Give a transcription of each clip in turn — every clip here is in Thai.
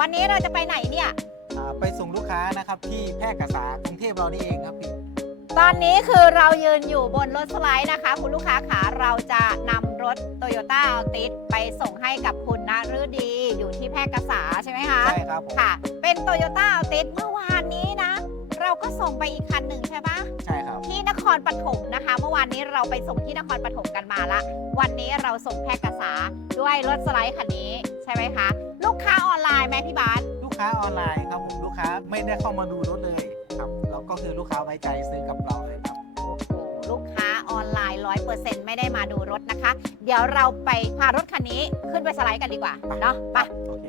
จะไปไหนเนี่ย อ่าไปส่งลูกค้านะครับที่แพร่กษากรุงเทพเรานี่เองครับพี่ตอนนี้คือเรายืนอยู่บนรถสไลด์นะคะ คุณลูกค้าขาเราจะนำรถ Toyota Altis ไปส่งให้กับคุณนฤดีอยู่ที่แพร่กษาใช่ไหมคะ ใช่ครับผม ค่ะ เป็น Toyota Altis เมื่อวานนี้นะเรา ก็ส่งไปอีกคันหนึ่งใช่ปะใช่ครับ ที่นครปฐมนะคะ เมื่อวานนี้เราไปส่งที่นครปฐมกันมาละ วันนี้เราส่งแพร่กษาด้วยรถสไลด์คันนี้ใช่ไหมคะ ลูกค้าออนไลน์ไหมพี่บาสลูกค้าออนไลน์ครับผมลูกค้าไม่ได้เข้ามาดูรถเลยครับแล้วก็คือลูกค้าไว้ใจซื้อกับเราเลยครับโอ้โหลูกค้าออนไลน์ร้อยเปอร์เซ็นต์ไม่ได้มาดูรถนะคะ เดี๋ยวเราไปพารถคันนี้ขึ้นไปสไลด์กันดีกว่าเนาะไปโอเค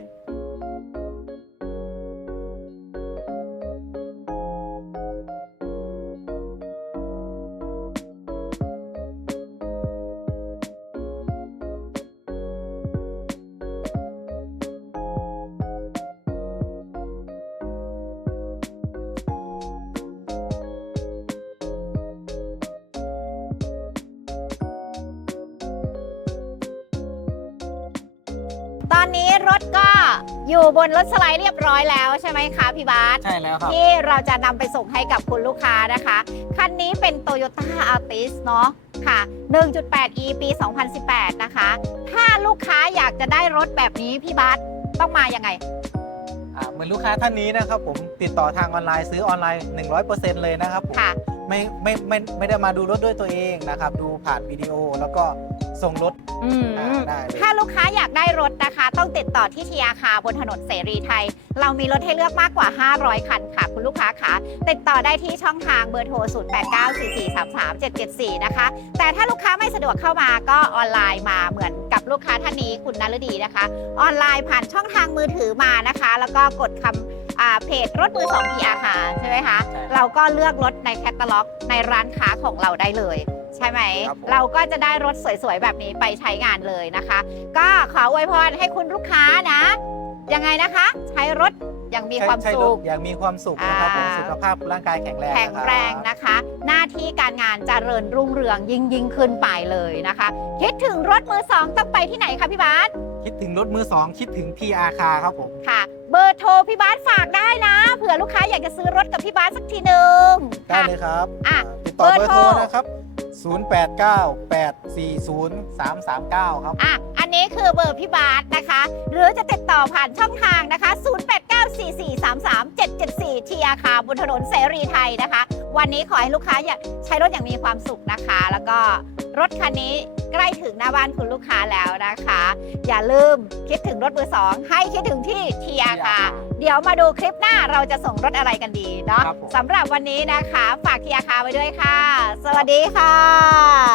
ตอนนี้รถก็อยู่บนรถสไลด์เรียบร้อยแล้วใช่ไหมคะพี่บาสใช่แล้วครับ ที่เราจะนำไปส่งให้กับคุณลูกค้านะคะ คันนี้เป็น Toyota Altis เนาะค่ะ 1.8e ปี 2018 นะคะ ถ้าลูกค้าอยากจะได้รถแบบนี้พี่บัสต้องมายังไง อ่าเหมือนลูกค้าท่านนี้นะครับผมติดต่อทางออนไลน์ซื้อออนไลน์ 100%เลยนะครับผมค่ะ ไม่ไม่ไม่ไม่ได้มาดูรถด้วยตัวเองนะครับ ดูผ่านวิดีโอแล้วก็ส่งรถอืมอ่าได้เลย ถ้าลูกค้าอยากได้รถนะคะ ต้องติดต่อที่ทีอาคาบนถนนเสรีไทย เรามีรถให้เลือกมากกว่า 500 คันค่ะ คุณลูกค้าค่ะติดต่อได้ที่ช่องทางเบอร์โทร 0894433774 นะคะ แต่ถ้าลูกค้าไม่สะดวกเข้ามาก็ออนไลน์มาเหมือนกับลูกค้าท่านนี้คุณนฤดีนะคะ ออนไลน์ผ่านช่องทางมือถือมานะคะ แล้วก็กดคำอ่า เพจรถมือ2 PR ค่ะใช่ไหมคะใช่เราก็เลือกรถในแคตตาล็อก ในร้านค้าของเราได้เลยใช่ไหม ครับผม เราก็จะได้รถสวยๆ แบบนี้ไปใช้งานเลยนะคะ ก็ขออวยพรให้คุณลูกค้านะ ยังไงนะคะ ใช้รถอย่างมีความใช้สุรขถอย่างมีความสุขนะครับผมอ่า สุขภาพร่างกายแข็งแรงแข็งนะครับแรงนะคะ หน้าที่การงานเจริญรุ่งเรืองยิ่งยิ่งขึ้นไปเลยนะคะ คิดถึงรถมือสองต้องไปที่ไหนคะพี่บาสคิดถึงรถมือสองคิดถึง PR คาครับผม ค่ะ เบอร์โทรพี่บาสฝากได้นะ เผื่อลูกค้าอยากจะซื้อรถกับพี่บาสสักทีหนึ่งได้ค่ะ เลยครับอะติดต่อเบเบออร์ร์โทโทรร นะครับ 0898403339 ครับ อะ อันนี้คือเบอร์พี่บาสนะคะ หรือจะติดต่อผ่านช่องทางนะคะ 0894433774 ที่อาคาบนถนนเสรีไทยนะคะ วันนี้ขอให้ลูกค้าอยากใช้รถอย่างมีความสุขนะคะ แล้วก็รถคันนี้ใกล้ถึงหน้าบ้านคุณลูกค้าแล้วนะคะ อย่าลืมคิดถึงรถมือสองให้คิดถึงที่ทีอาคา เดี๋ยวมาดูคลิปหน้าเราจะส่งรถอะไรกันดีเนาะครับผม สำหรับวันนี้นะคะ ฝากทีอาคาไว้ด้วยค่ะ สวัสดีค่ะ